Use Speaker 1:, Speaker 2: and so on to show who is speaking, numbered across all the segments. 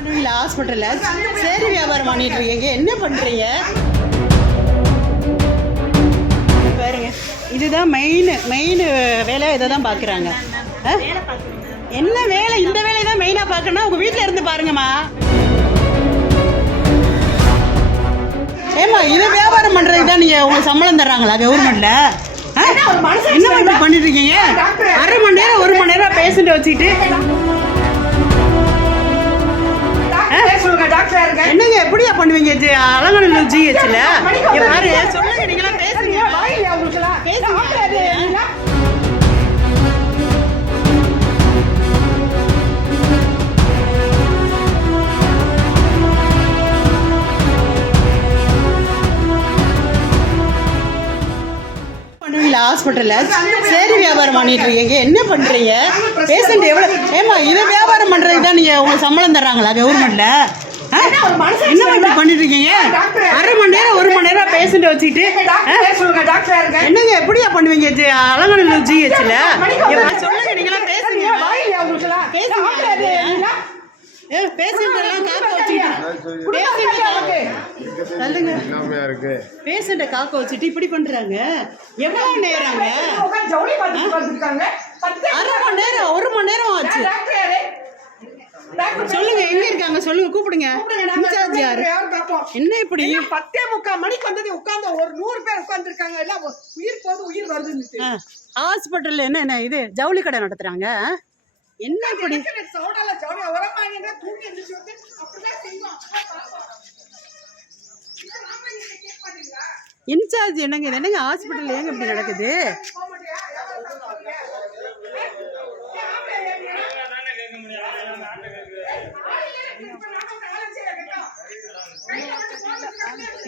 Speaker 1: பண்ணுவீங்களா? ஹாஸ்பிட்டலில் சரி வியாபாரம் பண்ணிட்டு இருக்கீங்க. என்ன பண்ணுறீங்க பாருங்க இதுதான் மெயின் மெயின் வேலை. இதை தான் பார்க்குறாங்க என்ன வேலை? இந்த வேலையை தான் மெயினாக பார்க்கணும் உங்கள் வீட்டில் இருந்து பாருங்கம்மா. ஏம்மா இதை வியாபாரம் பண்ணுறதுக்கு தான் நீங்கள் உங்களுக்கு சம்பளம் தர்றாங்களா கவர்மெண்ட்டில் என்ன பண்ணிட்டு இருக்கீங்க? அரை மணி நேரம் ஒரு மணி நேரம் பேஷண்ட்டை வச்சுக்கிட்டு என்னங்க எப்படியா பண்ணுவீங்க ஜி? அலங்கநல்லூர் ஜிஹெச்ல பாரு சொல்லுங்க நீங்களாம் பேசுங்க. பேசுங்க பண்ணுவீங்களா ஹாஸ்பிட்டலில் சரி வியாபாரம் பண்ணிட்டு இருக்கீங்க. என்ன பண்ணுறீங்க பேஷண்ட் எவ்வளோ ஏம்மா இதை வியாபாரம் பண்ணுறதுக்கு தான் நீங்கள் உங்களுக்கு சம்பளம் தர்றாங்களா கவர்மெண்ட்டில் என்ன இப்படி பண்ணிட்டு இருக்கீங்க? அரை மணி நேரம் ஒரு மணி நேரம் பேஷண்ட்டை வச்சுக்கிட்டு என்னங்க எப்படியா பண்ணுவீங்க? ஜி அலங்கநல்லூர் ஜிஹெச்ல? சொல்லுங்க நீங்களாம் பேசுங்க. பேசுங்க. ஏ பேஷண்ட் பேஷண்ட்
Speaker 2: இருக்கு.
Speaker 1: பேஷண்ட்டை காக்க வச்சுட்டு இப்படி பண்றாங்க? எவ்வளவு நேரங்க? அரை மணி நேரம் ஒரு மணி நேரம் ஆச்சு. சொல்லுங்க எங்க இருக்காங்க? சொல்லுங்க கூப்பிடுங்க. இன்சார்ஜ் யாரு? என்ன இப்படி?
Speaker 3: பத்தே முக்கால் மணிக்கு வந்தது உட்கார்ந்து ஒரு நூறு பேர் உட்கார்ந்துருக்காங்க. எல்லாம் உயிர் போது உயிர் வருதுன்னு
Speaker 1: ஹாஸ்பிட்டல்ல என்ன என்ன இது? ஜவுளி கடை நடத்துறாங்க? என்ன இப்படி
Speaker 3: சவுடால ஜவுளி உரமாங்க தூங்கி எந்திரிச்சு வந்து அப்படிதான் செய்வோம் இதெல்லாம் நீங்க கேட்க மாட்டீங்களா
Speaker 1: இன்சார்ஜ் என்னங்க? இது என்னங்க ஹாஸ்பிட்டல் ஏங்க இப்படி நடக்குது?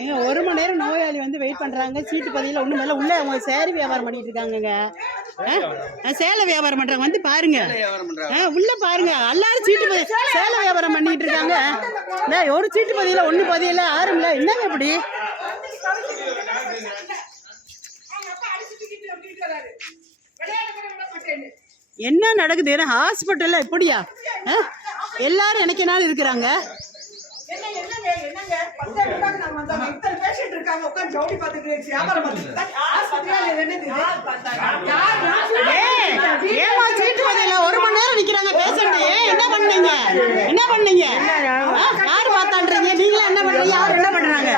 Speaker 1: ஏங்க ஒரு மணி நேரம் நோயாளி வந்து வெயிட் பண்றாங்க. சீட்டு பதியில் ஒண்ணு மேல உள்ள அவங்க சேரி வியாபாரம் பண்ணிட்டு இருக்காங்கங்க. ஆ? சேலை வியாபாரம் பண்றாங்க. வந்து பாருங்க. ஆ, உள்ள பாருங்க. எல்லாரும் சீட்டு பதி சேலை வியாபாரம் பண்ணிட்டு இருக்காங்க. ஒரு சீட்டு பதியில ஒண்ணு பதியில. ஆறுங்களா? என்னங்க இப்படி? என்ன நடக்குது? ஹாஸ்பிட்டல்ல இப்படியா ஆ? எல்லாரும் எனக்கு நாள் இருக்கிறாங்க. சீட்டு பதியில ஒரு மணி நேரம் நிக்கிறாங்க பேஷண்ட் என்ன பண்ணீங்க? என்ன பண்ணீங்க? யார் பார்த்தான்றீங்க? நீங்களே என்ன பண்றீங்க? யார் என்ன பண்றாங்க?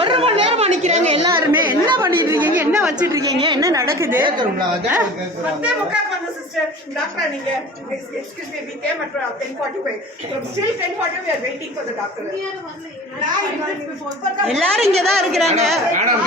Speaker 2: ஒரு
Speaker 1: மணி நேரமா நிக்கிறாங்க எல்லாருமே. என்ன பண்ணிட்டு இருக்கீங்க? என்ன வச்சிட்டு இருக்கீங்க? என்ன நடக்குது?
Speaker 2: கேட்குறேன்
Speaker 3: பத்தே முக்காக்கு வந்த சிஸ்டர் டாக்டர் நீங்க excuse me we came at 10:45 still 10:40 we are waiting for the doctor.
Speaker 1: எல்லாரும் இங்க தான் இருக்கிறாங்க.
Speaker 4: மேடம்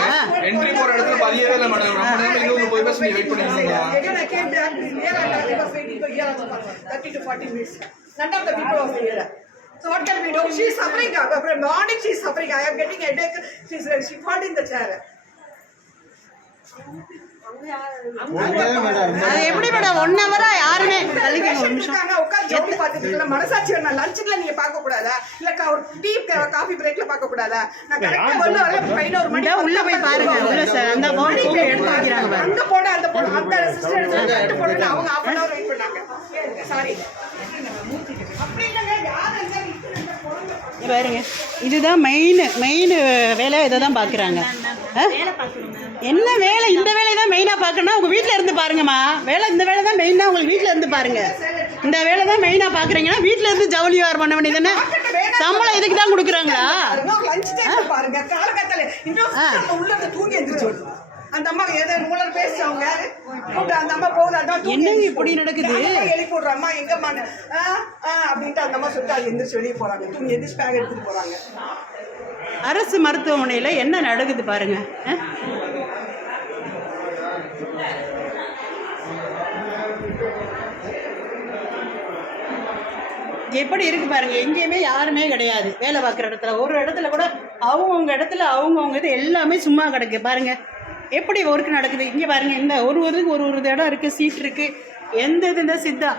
Speaker 4: என்ட்ரி போற இடத்துல பதியவே இல்லை மேடம் ரொம்ப நேரம் இங்க வந்து போய் பேச வெயிட் பண்ணிருக்கீங்க
Speaker 3: Again, I came back. Here and I was waiting for here also for 30 to 40 minutes. None of the people here. So what can we do? She is suffering. uh, From morning she is suffering. I am getting headache. Uh, she fought in the chair.
Speaker 1: அது எப்படி madam one ஹவரா யாருமே
Speaker 3: பார்த்துட்டு இருக்காங்க. மனசாட்சி வேணும் லஞ்சுக்குள்ள நீங்க பார்க்க கூடாதா இல்ல க- ஒரு டீ காஃபி பிரேக்ல பார்க்க கூடாதா நான் கரெக்டா பதினோரு மணி
Speaker 1: உள்ள போய் பாருங்க உள்ள சார் அந்த போன் எடுத்து வைக்கிறாங்க பாருங்க
Speaker 3: அந்த போட அந்த போட அந்த சிஸ்டர் போட அவங்க half an hour வெயிட் பண்ணாங்க சாரி அப்படி இல்லைங்க யார் அங்க நிக்கிறீங்க போடுங்க
Speaker 1: இங்க பாருங்க. இதுதான் மெயின் மெயின் வேலை இதை தான் பார்க்குறாங்க என்ன வேலை? இந்த வேலையை தான் மெயினாக பார்க்கணும் உங்கள் வீட்டில் இருந்து பாருங்கம்மா. வேலை இந்த வேலை தான் மெயினாக உங்களுக்கு வீட்டில் இருந்து பாருங்க. இந்த வேலை தான் மெயினாக பார்க்குறீங்கன்னா வீட்டில் இருந்து ஜவுளி வியாபாரம் பண்ண வேண்டியது சம்பளம் இதுக்கு தான் கொடுக்குறாங்களா?
Speaker 3: அந்த அம்மா ஏதோ உள்ள பேசி அவங்க யாரு கூப்பிட்டு அந்த அம்மா போகுது அதான்
Speaker 1: என்னங்க இப்படி. நடக்குது?
Speaker 3: எழுப்பி விடுற அம்மா எங்கம்மா அப்படின்ட்டு அந்த அம்மா சொல்லிட்டு அது எந்திரிச்சு வெளியே போறாங்க தூங்கி எந்திரிச்சு பேக் எடுத்துட்டு போறாங்க
Speaker 1: அரசு மருத்துவமனையில் என்ன நடக்குது பாருங்க? எப்படி இருக்கு பாருங்க எங்கேயுமே யாருமே கிடையாது வேலை பார்க்குற இடத்துல ஒரு இடத்துல கூட அவங்கவுங்க இடத்துல அவங்கவுங்க இது எல்லாமே சும்மா கிடக்கு பாருங்க எப்படி ஒர்க் நடக்குது? இங்கே பாருங்கள் இந்த ஒரு ஒரு ஒரு ஒரு இடம் இருக்குது சீட் இருக்குது எந்த இது இந்த சித்தா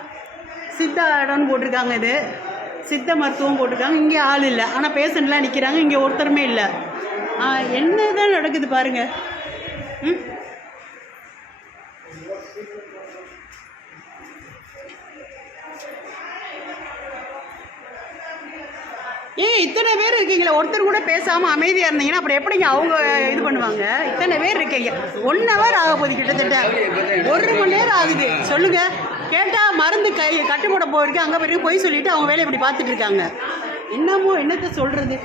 Speaker 1: சித்தா இடம்னு போட்டிருக்காங்க இது. சித்த மருத்துவம் போட்டிருக்காங்க. இங்கே ஆள் இல்லை. ஆனால் பேஷண்ட்லாம் நிற்கிறாங்க இங்கே ஒருத்தருமே இல்லை. என்ன தான் நடக்குது பாருங்கள் ம்? ஏன் இத்தனை பேர் இருக்கீங்களே? ஒருத்தர் கூட பேசாமல் அமைதியாக இருந்தீங்கன்னா அப்புறம் எப்படிங்க அவங்க இது பண்ணுவாங்க? இத்தனை பேர் இருக்கீங்க. ஒன் ஹவர் ஆக போகுது கிட்டத்தட்ட. ஒரு மணி நேரம் ஆகுது. சொல்லுங்க. கேட்டால் மருந்து கை கட்டுப்பட போயிருக்கு. அங்கே பிறகு போய் சொல்லிட்டு அவங்க வேலையை இப்படி பார்த்துட்டு இருக்காங்க. என்னமோ என்னத்தை சொல்கிறது